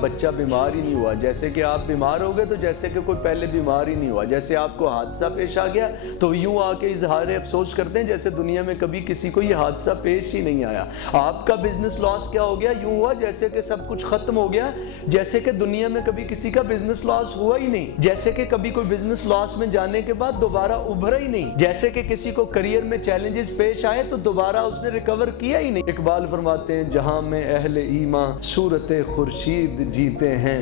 بچہ بیمار ہی نہیں ہوا، جیسے کہ آپ بیمار ہو گئے تو جیسے کہ کوئی پہلے بیمار ہی نہیں ہوا، جیسے آپ کو حادثہ پیش آ گیا تو یوں آ کے اظہار افسوس کرتے ہیں جیسے دنیا میں کبھی کسی کو یہ حادثہ پیش ہی نہیں آیا۔ آپ کا بزنس لاس کیا ہو گیا؟ یوں ہوا جیسے کہ سب کچھ ختم ہو گیا، جیسے کہ دنیا میں کبھی کسی کا بزنس لاس ہوا ہی نہیں، جیسے کہ کبھی کوئی بزنس لاس میں جانے کے بعد دوبارہ ابھرا ہی نہیں، جیسے کہ کسی کو کریئر میں چیلنجز پیش آئے تو دوبارہ اس نے ریکور کیا ہی نہیں۔ اقبال فرماتے ہیں جہاں میں اہل ایمان صورت خورشید جیتے ہیں،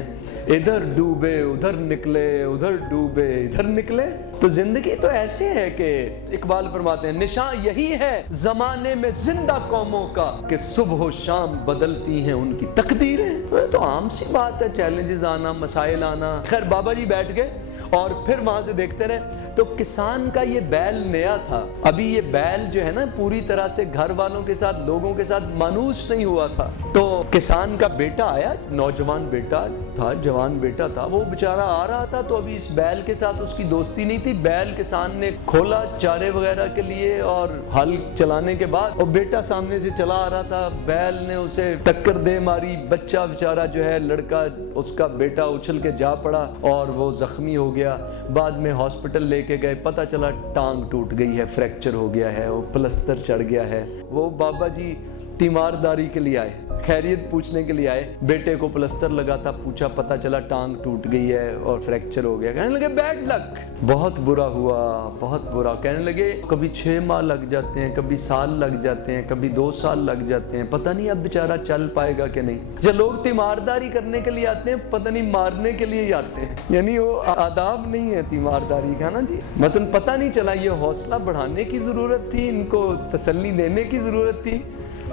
ادھر ڈوبے ادھر نکلے ادھر ڈوبے ادھر نکلے۔ تو زندگی تو ایسے ہے کہ اقبال فرماتے ہیں نشان یہی ہے زمانے میں زندہ قوموں کا کہ صبح و شام بدلتی ہیں ان کی تقدیریں۔ تو عام سی بات ہے چیلنجز آنا، مسائل آنا۔ خیر بابا جی بیٹھ گئے اور پھر وہاں سے دیکھتے رہے تو کسان کا یہ بیل نیا تھا، ابھی یہ بیل جو ہے نا پوری طرح سے گھر والوں کے ساتھ لوگوں کے ساتھ مانوس نہیں ہوا تھا۔ تو کسان کا بیٹا آیا، نوجوان بیٹا تھا، جوان بیٹا تھا، وہ بیچارہ آ رہا تھا تو ابھی اس بیل کے ساتھ اس کی دوستی نہیں تھی۔ بیل کسان نے کھولا چارے وغیرہ کے لیے اور ہل چلانے کے بعد اور بیٹا سامنے سے چلا آ رہا تھا، بیل نے اسے ٹکر دے ماری، بچہ بیچارہ جو ہے لڑکا اس کا بیٹا اچھل کے جا پڑا اور وہ زخمی ہو گیا۔ بعد میں ہاسپٹل لے کے گئے، پتہ چلا ٹانگ ٹوٹ گئی ہے، فریکچر ہو گیا ہے، وہ پلستر چڑھ گیا ہے۔ وہ بابا جی تیمارداری کے لیے آئے، خیریت پوچھنے کے لیے آئے، بیٹے کو پلستر لگا تھا، پوچھا پتہ چلا ٹانگ ٹوٹ گئی ہے اور فریکچر ہو گیا۔ کہنے لگے بیڈ لک، بہت برا ہوا، بہت برا۔ کہنے لگے کبھی 6 ماہ لگ جاتے ہیں، کبھی سال لگ جاتے ہیں، کبھی 2 سال لگ جاتے ہیں، پتہ نہیں اب بیچارہ چل پائے گا کہ نہیں۔ جب لوگ تیمارداری کرنے کے لیے آتے ہیں پتہ نہیں مارنے کے لیے ہی آتے ہیں، یعنی وہ آداب نہیں ہے تیمارداری کا نا جی۔ مثلا پتہ نہیں چلا یہ حوصلہ بڑھانے کی ضرورت تھی، ان کو تسلی دینے کی ضرورت تھی،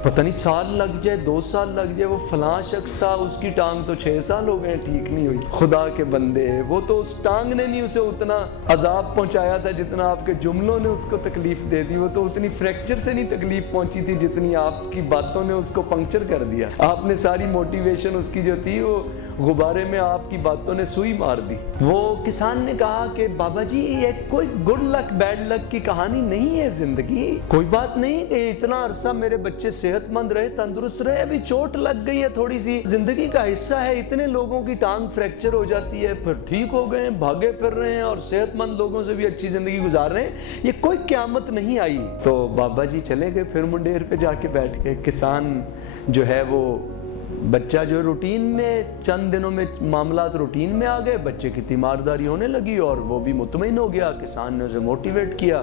پتہ نہیں سال لگ جائے 2 سال لگ جائے۔ وہ فلاں شخص تھا اس کی ٹانگ تو 6 سال ہو گئے ٹھیک نہیں ہوئی۔ خدا کے بندے، وہ تو اس ٹانگ نے نہیں اسے اتنا عذاب پہنچایا تھا جتنا آپ کے جملوں نے اس کو تکلیف دے دی، وہ تو اتنی فریکچر سے نہیں تکلیف پہنچی تھی جتنی آپ کی باتوں نے اس کو پنکچر کر دیا۔ آپ نے ساری موٹیویشن اس کی جو تھی وہ غبارے میں آپ کی باتوں نے سوئی مار دی۔ وہ کسان نے کہا کہ بابا جی یہ کوئی گڈ لک بیڈ لک کی کہانی نہیں ہے زندگی، کوئی بات نہیں کہ اتنا عرصہ میرے بچے صحت مند رہے، تندرست رہے، ابھی چوٹ لگ گئی ہے تھوڑی سی، زندگی کا حصہ ہے، اتنے لوگوں کی ٹانگ فریکچر ہو جاتی ہے پھر ٹھیک ہو گئے ہیں، بھاگے پھر رہے ہیں اور صحت مند لوگوں سے بھی اچھی زندگی گزار رہے ہیں، یہ کوئی قیامت نہیں آئی۔ تو بابا جی چلے گئے، پھر منڈیر پہ جا کے بیٹھ گئے۔ کسان جو ہے وہ بچہ جو روٹین میں چند دنوں میں معاملات روٹین میں آ گئے، بچے کی تیمارداری ہونے لگی اور وہ بھی مطمئن ہو گیا، کسان نے اسے موٹیویٹ کیا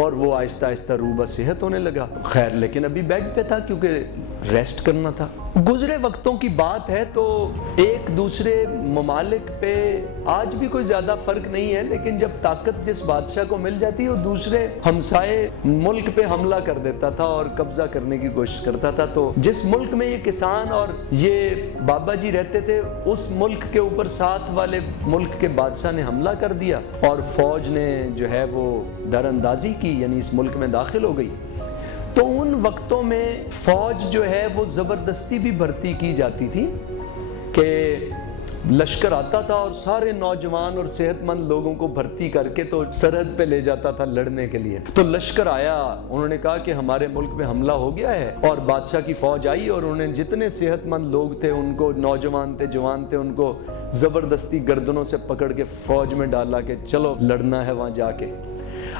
اور وہ آہستہ آہستہ روبہ صحت ہونے لگا۔ خیر لیکن ابھی بیڈ پہ تھا کیونکہ ریسٹ کرنا تھا۔ گزرے وقتوں کی بات ہے تو ایک دوسرے ممالک پہ آج بھی کوئی زیادہ فرق نہیں ہے، لیکن جب طاقت جس بادشاہ کو مل جاتی ہے وہ دوسرے ہمسائے ملک پہ حملہ کر دیتا تھا اور قبضہ کرنے کی کوشش کرتا تھا۔ تو جس ملک میں یہ کسان اور یہ بابا جی رہتے تھے اس ملک کے اوپر ساتھ والے ملک کے بادشاہ نے حملہ کر دیا اور فوج نے جو ہے وہ در اندازی کی، یعنی اس ملک میں داخل ہو گئی۔ تو ان وقتوں میں فوج جو ہے وہ زبردستی بھی بھرتی کی جاتی تھی کہ لشکر آتا تھا اور سارے نوجوان اور صحت مند لوگوں کو بھرتی کر کے تو سرحد پہ لے جاتا تھا لڑنے کے لیے۔ تو لشکر آیا، انہوں نے کہا کہ ہمارے ملک میں حملہ ہو گیا ہے، اور بادشاہ کی فوج آئی اور انہوں نے جتنے صحت مند لوگ تھے ان کو، نوجوان تھے جوان تھے، ان کو زبردستی گردنوں سے پکڑ کے فوج میں ڈالا کہ چلو لڑنا ہے وہاں جا کے۔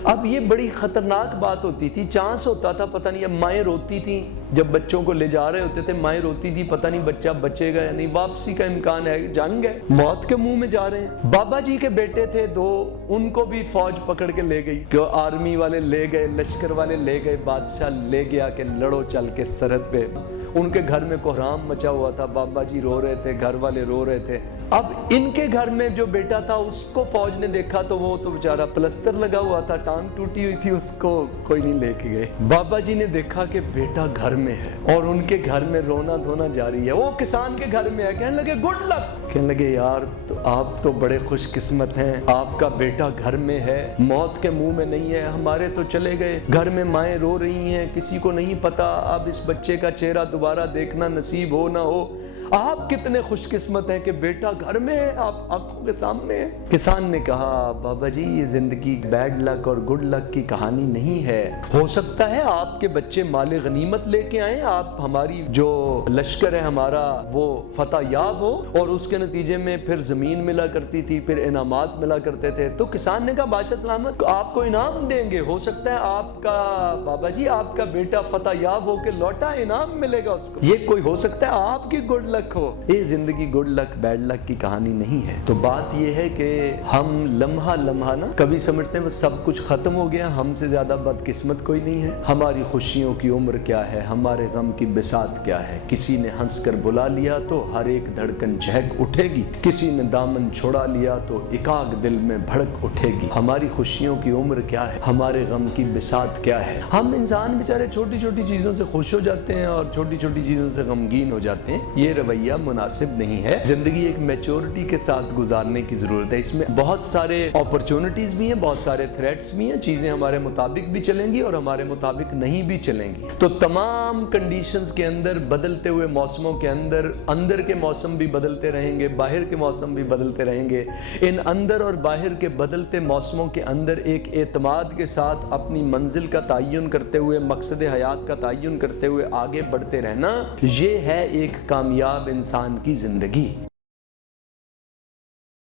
اب یہ بڑی خطرناک بات ہوتی تھی، چانس ہوتا تھا، پتہ نہیں، اب مائیں روتی تھیں جب بچوں کو لے جا رہے ہوتے تھے، مائیں روتی تھی پتہ نہیں بچہ بچے گا یا نہیں، واپسی کا امکان ہے، جنگ ہے، موت کے منہ میں جا رہے ہیں۔ بابا جی کے بیٹے تھے 2، ان کو بھی فوج پکڑ کے لے گئی، کہ آرمی والے لے گئے، لشکر والے لے گئے، بادشاہ لے گیا کہ لڑو چل کے سرحد پہ۔ ان کے گھر میں کوہرام مچا ہوا تھا، بابا جی رو رہے تھے، گھر والے رو رہے تھے۔ اب ان کے گھر میں جو بیٹا تھا اس کو فوج نے دیکھا تو وہ تو بیچارہ پلستر لگا ہوا تھا، ٹانگ ٹوٹی ہوئی تھی، اس کو کوئی نہیں لے کے گئے۔ بابا جی نے دیکھا کہ بیٹا گھر میں ہے اور ان کے گھر میں رونا دھونا جاری ہے، وہ کسان کے گھر میں ہے، کہنے لگے گڈ لک، کہنے لگے یار تو آپ تو بڑے خوش قسمت ہیں، آپ کا بیٹا گھر میں ہے، موت کے منہ میں نہیں ہے، ہمارے تو چلے گئے، گھر میں مائیں رو رہی ہیں، کسی کو نہیں پتا اب اس بچے کا چہرہ دوبارہ دیکھنا نصیب ہو نہ ہو، آپ کتنے خوش قسمت ہیں کہ بیٹا گھر میں ہے، آپ آنکھوں کے سامنے ہے۔ کسان نے کہا بابا جی یہ زندگی بیڈ لک اور گڈ لک کی کہانی نہیں ہے، ہو سکتا ہے آپ کے بچے مال غنیمت لے کے آئیں، آپ ہماری جو لشکر ہے ہمارا وہ فتح یاب ہو، اور اس کے نتیجے میں پھر زمین ملا کرتی تھی، پھر انعامات ملا کرتے تھے۔ تو کسان نے کہا بادشاہ سلامت آپ کو انعام دیں گے، ہو سکتا ہے آپ کا بابا جی آپ کا بیٹا فتح یاب ہو کے لوٹا، انعام ملے گا اس کو، یہ کوئی ہو سکتا ہے آپ کی گڈ لک ہو۔ یہ زندگی گڈ لک بیڈ لک کی کہانی نہیں ہے۔ تو بات یہ ہے کہ ہم لمحہ لمحہ نا کبھی سمجھتے ہیں بس سب کچھ ختم ہو گیا، ہم سے زیادہ بدقسمت کوئی نہیں ہے۔ ہماری خوشیوں کی عمر کیا ہے، ہمارے غم کی بساط کیا ہے۔ کسی نے ہنس کر بلا لیا تو ہر ایک دھڑکن چہک اٹھے گی، کسی نے دامن چھوڑا لیا تو اکاگ دل میں بھڑک اٹھے گی۔ ہماری خوشیوں کی عمر کیا ہے، ہمارے غم کی بساط کیا ہے۔ ہم انسان بیچارے چھوٹی چھوٹی چیزوں سے خوش ہو جاتے ہیں اور چھوٹی چھوٹی چیزوں سے غمگین ہو جاتے ہیں، یہ رویہ مناسب نہیں ہے۔ زندگی ایک میچورٹی کے ساتھ گزارنے کی ضرورت ہے، اس میں بہت سارے اپرچونٹیز بھی ہیں، بہت سارے تھریٹس بھی ہیں، چیزیں ہمارے مطابق بھی چلیں گی اور ہمارے مطابق نہیں بھی چلیں گی۔ تو تمام کنڈیشنز کے اندر، بدلتے ہوئے موسموں کے اندر، اندر کے موسم بھی بدلتے رہیں گے، باہر کے موسم بھی بدلتے رہیں گے۔ ان اندر اور باہر کے بدلتے موسموں کے اندر ایک اعتماد کے ساتھ اپنی منزل کا تعین کرتے ہوئے، مقصد حیات کا تعین کرتے ہوئے آگے بڑھتے رہنا، یہ ہے ایک کامیاب انسان کی زندگی۔